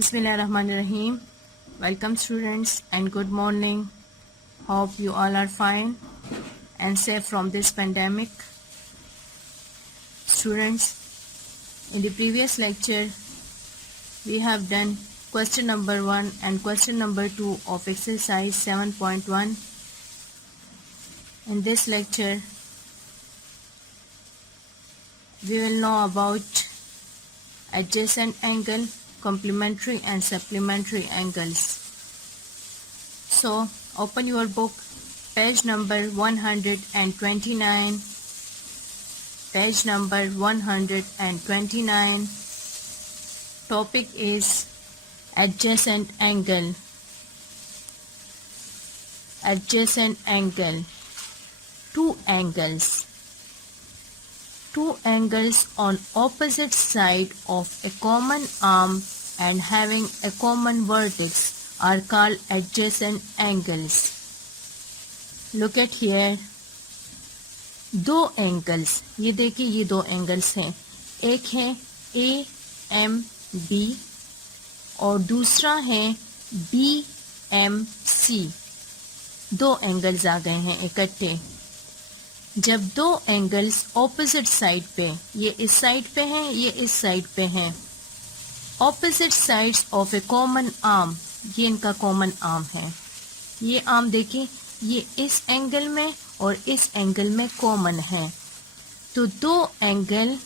Bismillahirrahmanirrahim. Welcome students and good morning. Hope you all are fine and safe from this pandemic. Students, in the previous lecture we have done question number 1 and question number 2 of exercise 7.1. In this lecture we will know about adjacent angle, complementary and supplementary angles. So open your book, page number 129. Page number 129. Topic is adjacent angle. Adjacent angle. Two angles on opposite side of a common arm and having a common vertex are called adjacent angles. Look at here. दो angles, ये देखिए ये दो angles हैं, एक है AMB और दूसरा है BMC. दो एंगल्स आ गए हैं इकट्ठे. जब दो एंगल्स ऑपोजिट साइड पे, ये इस साइड पे हैं, ये इस साइड पे हैं, opposite sides of A common arm, ये इनका कॉमन आर्म है. ये आर्म देखिए, ये इस एंगल में और इस एंगल में कॉमन है. तो दो एंगल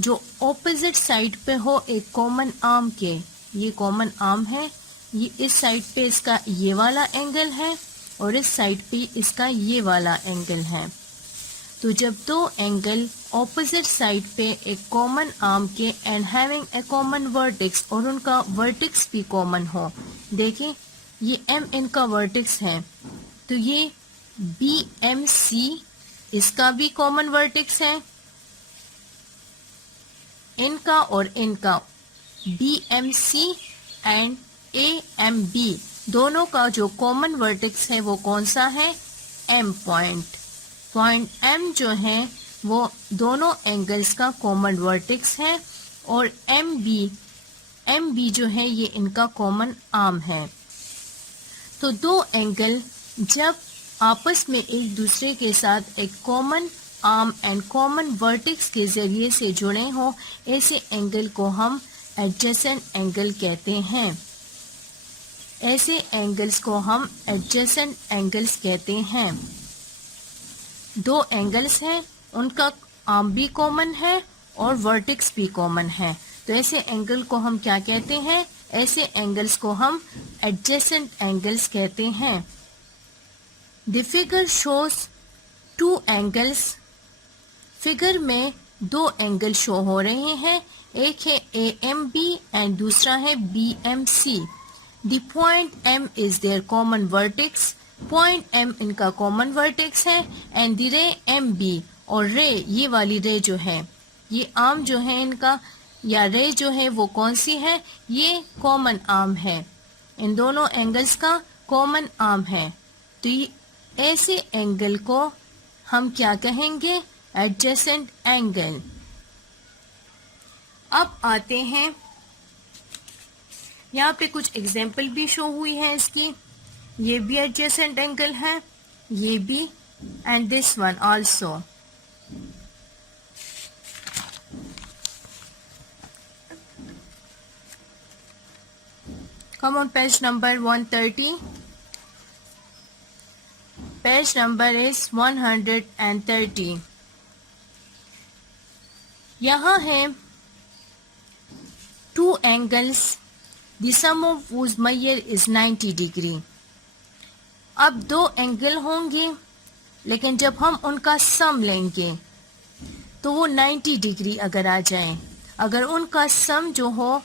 जो ऑपोजिट साइड पे हो एक कॉमन आर्म के, ये कॉमन आर्म है, ये इस साइड पे इसका ये वाला एंगल है और इस साइड पे इसका ये वाला एंगल है. तो जब दो एंगल ऑपोजिट साइड पे एक कॉमन आर्म के and having a common vertex और उनका वर्टेक्स भी कॉमन हो, देखें ये M इनका वर्टेक्स है, तो ये BMC इसका भी कॉमन वर्टेक्स है, इनका और इनका BMC एंड AMB दोनों का जो कॉमन वर्टेक्स है वो कौन सा है? M point. पॉइंट M जो है वो दोनों एंगल्स का कॉमन वर्टेक्स है और MB जो है ये इनका कॉमन आर्म है. तो दो एंगल जब आपस में एक दूसरे के साथ एक common arm and common vertex के जरिए से जुड़े हों, ऐसे एंगल को हम एडजेसेंट एंगल कहते हैं. ऐसे एंगल्स को हम एडजेसेंट एंगल्स कहते हैं. दो एंगल्स हैं, उनका आर्म भी कॉमन है और वर्टेक्स भी कॉमन है, तो ऐसे एंगल को हम क्या कहते हैं? ऐसे एंगल्स को हम एडजेसेंट एंगल्स कहते हैं. The figure shows two angles. Figure में दो एंगल शो हो रहे हैं, एक है AMB एंड दूसरा है BMC. The point M is their common vertex. Point M इनका कॉमन वर्टेक्स है एंड द रे MB और रे, ये वाली रे जो है, ये आर्म जो है इनका या रे जो है वो कौन सी है? ये कॉमन आर्म है, इन दोनों एंगल्स का कॉमन आर्म है. तो ऐसे एंगल को हम क्या कहेंगे? Adjacent angle. अब आते हैं, यहाँ पे कुछ एग्जाम्पल भी शो हुई है इसकी. ये भी एडजेसेंट एंगल है, ये भी, and this one also. Come on, page number 130. Page number is 130. यहाँ है two angles, the sum of whose measure is 90 degree. अब दो एंगल होंगे, लेकिन जब हम उनका सम लेंगे तो वो 90 डिग्री अगर आ जाए, अगर उनका सम जो हो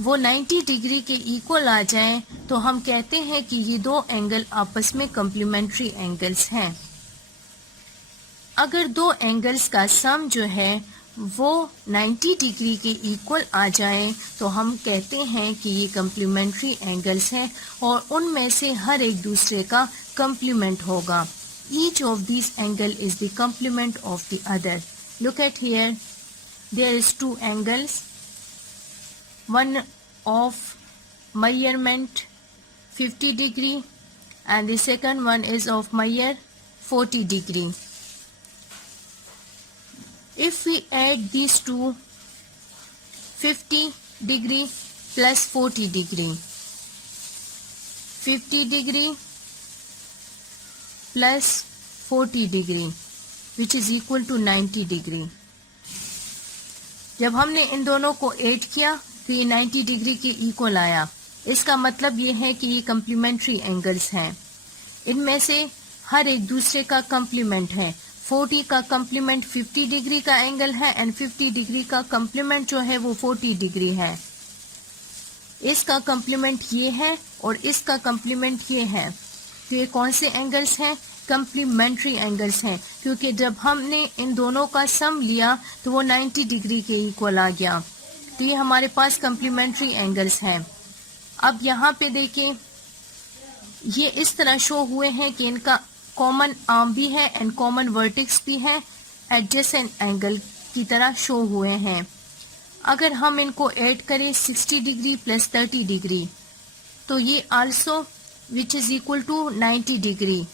वो 90 डिग्री के इक्वल आ जाए, तो हम कहते हैं कि ये दो एंगल आपस में कम्प्लीमेंट्री एंगल्स हैं. अगर दो एंगल्स का सम जो है वो 90 डिग्री के इक्वल आ जाए तो हम कहते हैं कि ये कम्प्लीमेंट्री एंगल्स हैं और उनमें से हर एक दूसरे का कम्प्लीमेंट होगा. Each of these angle is the complement of the other. Look at here. There is two angles. One of measurement 50 degree and the second one is of measure 40 degree. If we add these two, 50 degree plus 40 degree, 50 degree plus 40 degree which is equal to 90 degree. जब हमने इन दोनों को add किया तो ये 90 degree के equal आया. इसका मतलब ये है कि ये कम्प्लीमेंट्री एंगल्स हैं. इनमें से हर एक दूसरे का कम्प्लीमेंट है. 40 का कम्प्लीमेंट 50 डिग्री का एंगल है एंड 50 डिग्री का कम्प्लीमेंट जो है वो 40 डिग्री है. इसका कम्प्लीमेंट ये है और इसका कम्प्लीमेंट ये है. तो ये कौन से एंगल्स हैं? कम्प्लीमेंट्री एंगल्स हैं, क्योंकि जब हमने इन दोनों का सम लिया तो वो 90 डिग्री के इक्वल आ गया. तो ये हमारे पास कम्प्लीमेंट्री एंगल्स हैं. अब यहाँ पे देखें, ये इस तरह शो हुए हैं कि इनका कॉमन आर्म भी है एंड कॉमन वर्टेक्स भी है, एडजेसेंट एंगल की तरह शो हुए हैं. अगर हम इनको ऐड करें 60 डिग्री प्लस 30 डिग्री तो ये also which is equal to 90 degree.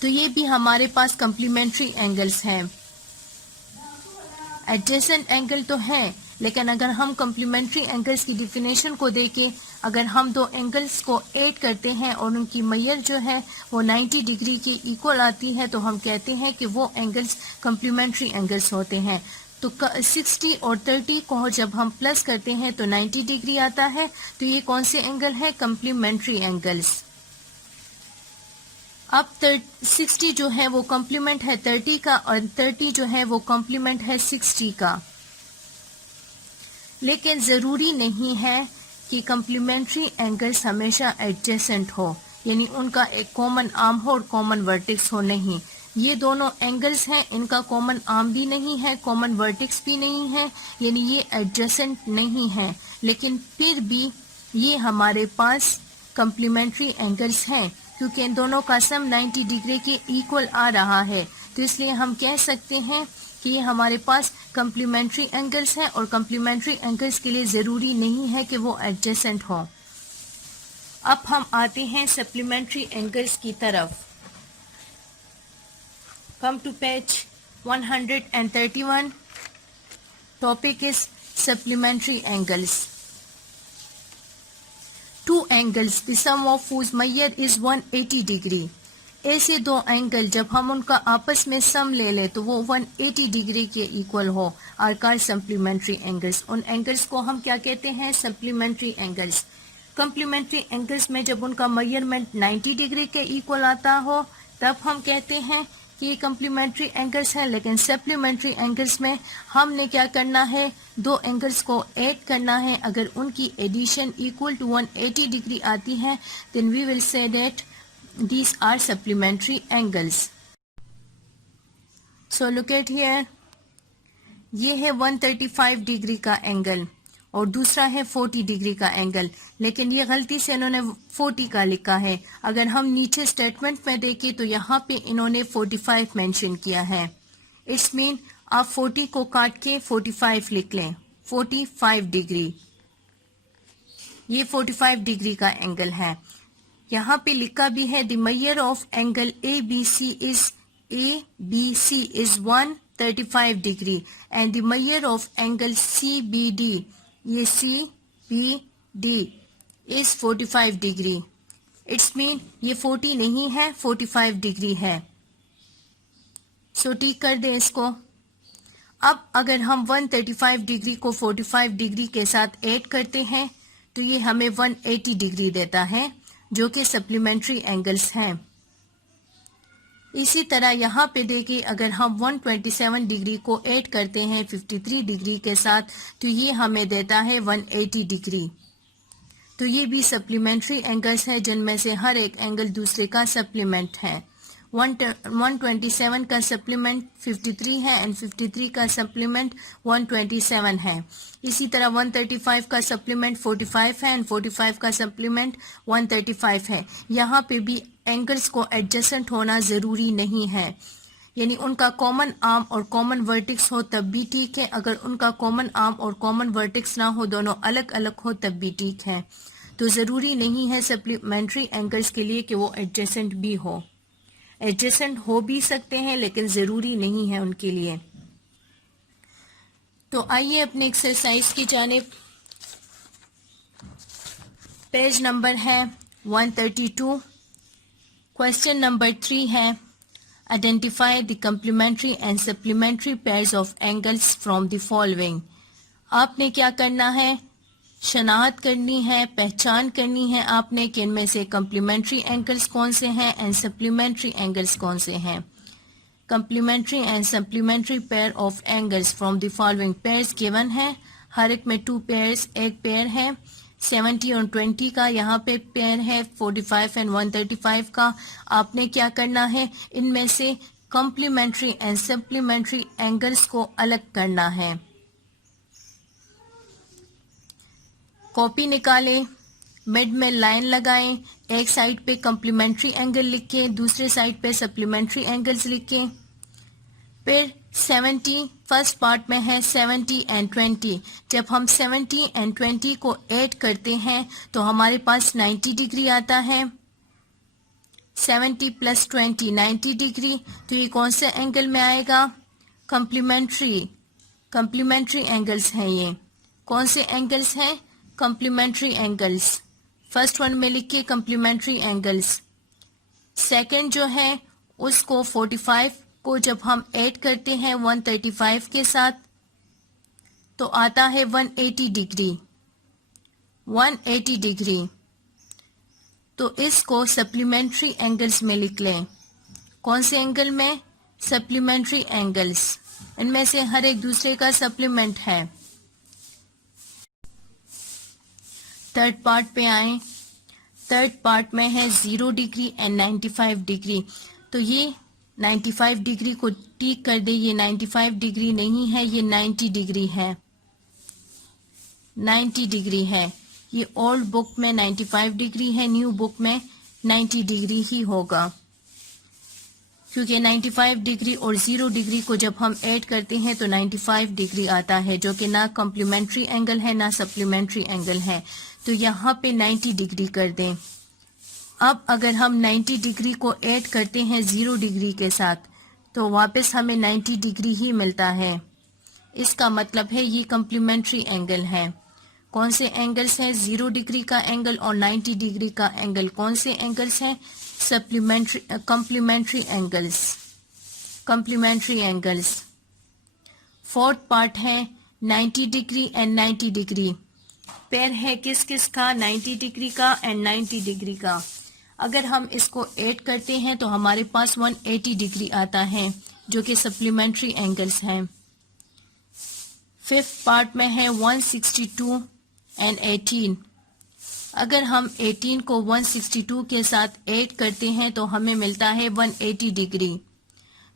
तो ये भी हमारे पास कम्प्लीमेंट्री एंगल्स हैं. एडजेसेंट एंगल तो है, लेकिन अगर हम कम्प्लीमेंट्री एंगल्स की डिफिनेशन को देखें, अगर हम दो एंगल्स को ऐड करते हैं और उनकी मेजर जो है वो 90 डिग्री के इक्वल आती है तो हम कहते हैं कि वो एंगल्स कम्प्लीमेंट्री एंगल्स होते हैं. तो 60 और 30 को जब हम प्लस करते हैं तो 90 डिग्री आता है. तो ये कौन से एंगल है? Complementary angles. अब 60 जो है वो कॉम्प्लीमेंट है 30 का और 30 जो है वो कॉम्प्लीमेंट है 60 का. लेकिन ज़रूरी नहीं है कि कॉम्प्लीमेंट्री एंगल्स हमेशा एडजेसेंट हो, यानी उनका एक कॉमन आर्म हो और कॉमन वर्टेक्स हो. नहीं, ये दोनों एंगल्स हैं, इनका कॉमन आर्म भी नहीं है, कॉमन वर्टेक्स भी नहीं है, यानी ये एडजेसेंट नहीं है. लेकिन फिर भी ये हमारे पास कॉम्प्लीमेंट्री एंगल्स हैं, क्योंकि इन दोनों का सम 90 डिग्री के इक्वल आ रहा है. तो इसलिए हम कह सकते हैं कि ये हमारे पास कम्प्लीमेंट्री एंगल्स हैं और कम्प्लीमेंट्री एंगल्स के लिए ज़रूरी नहीं है कि वो एडजेसेंट हो. अब हम आते हैं सप्लीमेंट्री एंगल्स की तरफ. Come to page 131. Topic is supplementary angles. Two angles, the sum of whose measure is 180 degree. ऐसे दो एंगल जब हम उनका आपस में सम ले ले तो वो 180 डिग्री के इक्वल हो, आर कॉल्ड सप्लीमेंट्री एंगल्स. उन एंगल्स को हम क्या कहते हैं? Supplementary angles. कम्प्लीमेंट्री एंगल्स में जब उनका मेजरमेंट 90 डिग्री के इक्वल आता हो तब हम कहते हैं कि ये कम्प्लीमेंट्री एंगल्स हैं. लेकिन सप्लीमेंट्री एंगल्स में हमने क्या करना है? दो एंगल्स को ऐड करना है. अगर उनकी एडिशन इक्वल टू 180 डिग्री आती है then we will say that these are supplementary angles. So look at here. ये है 135 डिग्री का एंगल और दूसरा है 40 डिग्री का एंगल, लेकिन ये गलती से इन्होंने 40 का लिखा है. अगर हम नीचे स्टेटमेंट में देखें तो यहाँ पे इन्होंने 45 मेंशन किया है. इट्स मीन आप 40 को काट के 45 लिख लें. 45 डिग्री, ये 45 डिग्री का एंगल है. यहाँ पे लिखा भी है the measure of angle ABC is 135 degree and the measure of angle CBD, ये CBD is 45 degree. It's mean ये 40 नहीं है, 45 डिग्री है. सो ठीक कर दे इसको. अब अगर हम 135 डिग्री को 45 डिग्री के साथ ऐड करते हैं तो ये हमें 180 डिग्री देता है, जो कि सप्लीमेंट्री एंगल्स हैं. इसी तरह यहाँ पे देखिए, अगर हम 127 डिग्री को ऐड करते हैं 53 डिग्री के साथ तो ये हमें देता है 180 डिग्री. तो ये भी सप्लीमेंट्री एंगल्स हैं जिनमें से हर एक एंगल दूसरे का सप्लीमेंट है. 127 का सप्लीमेंट 53 है एंड 53 का सप्लीमेंट 127 है. इसी तरह 135 का सप्लीमेंट 45 है एंड 45 का सप्लीमेंट 135 है. यहाँ पे भी एंगल्स को एडजेसेंट होना ज़रूरी नहीं है, यानी उनका कॉमन आर्म और कॉमन वर्टेक्स हो तब भी ठीक है, अगर उनका कॉमन आर्म और कॉमन वर्टेक्स ना हो, दोनों अलग अलग हो तब भी ठीक है। तो ज़रूरी नहीं है सप्लीमेंट्री एंगल्स के लिए कि वो एडजेसेंट भी हो, एडजेसेंट हो भी सकते हैं लेकिन ज़रूरी नहीं है उनके लिए। तो आइए अपने एक्सरसाइज की जानिब। पेज नंबर है 132। क्वेश्चन नंबर 3 है identify the complementary and supplementary pairs of angles from the following. आपने क्या करना है, शनाख्त करनी है, पहचान करनी है आपने कि इनमें से कम्प्लीमेंट्री एंगल्स कौन से हैं एंड सप्लीमेंट्री एंगल्स कौन से हैं। Complementary and supplementary pair of angles from the following pairs given है, हर एक में 2 पेयर्स, एक पेयर है 70 और 20 का, यहाँ पे पेयर है 45 एंड 135 का। आपने क्या करना है, इनमें से कम्प्लीमेंट्री एंड सप्लीमेंट्री एंगल्स को अलग करना है। कॉपी निकालें, मिड में लाइन लगाएं, एक साइड पे कम्प्लीमेंट्री एंगल लिखें, दूसरे साइड पे सप्लीमेंट्री एंगल्स लिखें। फिर 70 फर्स्ट पार्ट में है 70 एंड 20। जब हम 70 एंड 20 को ऐड करते हैं तो हमारे पास 90 डिग्री आता है। 70 प्लस 20 90 डिग्री। तो ये कौन से एंगल में आएगा, कम्प्लीमेंट्री एंगल्स हैं। ये कौन से एंगल्स हैं, कम्प्लीमेंट्री एंगल्स। फर्स्ट वन में लिखिए कम्प्लीमेंट्री एंगल्स। सेकंड जो है उसको 45 को जब हम ऐड करते हैं 135 के साथ तो आता है 180 डिग्री, 180 डिग्री। तो इसको सप्लीमेंट्री एंगल्स में लिख लें। कौन से एंगल में, सप्लीमेंट्री एंगल्स। इनमें से हर एक दूसरे का सप्लीमेंट है। थर्ड पार्ट पे आए, थर्ड पार्ट में है 0 डिग्री एंड 95 डिग्री। तो ये 95 डिग्री को टिक कर दे, ये 95 डिग्री नहीं है, ये 90 डिग्री है, 90 डिग्री है। ये ओल्ड बुक में 95 डिग्री है, न्यू बुक में 90 डिग्री ही होगा, क्योंकि 95 डिग्री और 0 डिग्री को जब हम ऐड करते हैं तो 95 डिग्री आता है, जो कि ना कॉम्प्लीमेंट्री एंगल है ना सप्लीमेंट्री एंगल है। तो यहाँ पे 90 डिग्री कर दें। अब अगर हम 90 डिग्री को ऐड करते हैं 0 डिग्री के साथ तो वापस हमें 90 डिग्री ही मिलता है। इसका मतलब है ये कम्प्लीमेंट्री एंगल है। कौन से एंगल्स हैं, 0 डिग्री का एंगल और 90 डिग्री का एंगल कौन से एंगल्स हैं, complementary angles, complementary angles. Fourth part है 90 डिग्री एंड 90 डिग्री। पेयर है किस किस का, 90 डिग्री का एंड 90 डिग्री का। अगर हम इसको ऐड करते हैं तो हमारे पास 180 डिग्री आता है, जो कि सप्लीमेंट्री एंगल्स हैं। फिफ्थ पार्ट में है 162 एंड 18। अगर हम 18 को 162 के साथ ऐड करते हैं तो हमें मिलता है 180 डिग्री।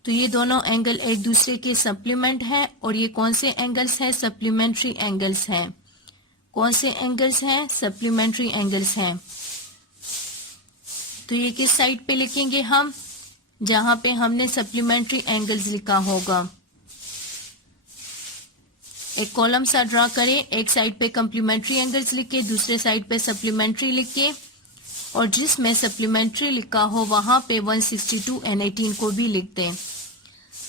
तो ये दोनों एंगल एक दूसरे के सप्लीमेंट हैं और ये कौन से एंगल्स हैं, सप्लीमेंट्री एंगल्स हैं। कौन से एंगल्स हैं, सप्लीमेंट्री एंगल्स हैं। तो ये किस साइड पे लिखेंगे हम, जहां पे हमने सप्लीमेंट्री एंगल्स लिखा होगा। एक कॉलम सा ड्रा करें, एक साइड पे कम्प्लीमेंट्री एंगल्स लिखे, दूसरे साइड पे सप्लीमेंट्री लिखे और जिसमें सप्लीमेंट्री लिखा हो वहां पे 162 एंड 18 को भी लिख दें।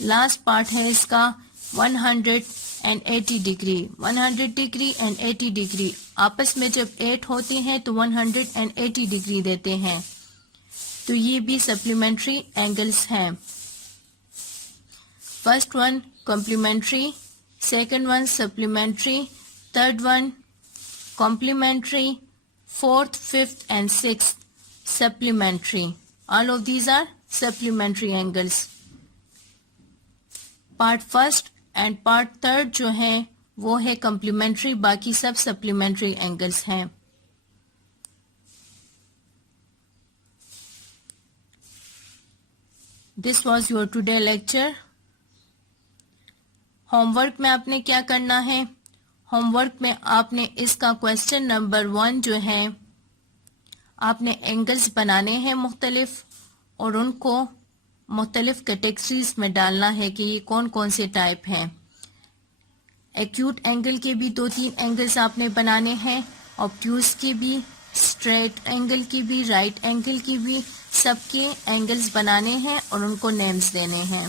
लास्ट पार्ट है इसका 180 डिग्री। 100 डिग्री एंड 80 डिग्री आपस में जब ऐड होते हैं तो 180 डिग्री देते हैं। तो ये भी सप्लीमेंट्री एंगल्स हैं। First one complementary, second one supplementary, third one complementary, fourth, fifth and sixth supplementary. All of these are supplementary angles. Part first and part third जो है वो है कॉम्प्लीमेंट्री, बाकी सब सप्लीमेंट्री एंगल्स हैं। This was your today lecture. Homework में आपने क्या करना है, होमवर्क में आपने इसका क्वेश्चन नंबर 1 जो है आपने एंगल्स बनाने हैं मुख्तलिफ और उनको मुख्तलिफ कैटेगरीज में डालना है कि ये कौन कौन से टाइप हैं। एक्यूट एंगल के भी 2-3 एंगल्स आपने बनाने हैं, ऑब्ट्यूज के भी, स्ट्रेट एंगल की भी, राइट एंगल की भी, सबके एंगल्स बनाने हैं और उनको नेम्स देने हैं।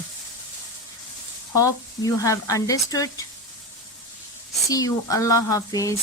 Hope you have understood. See you, अल्लाह हाफिज।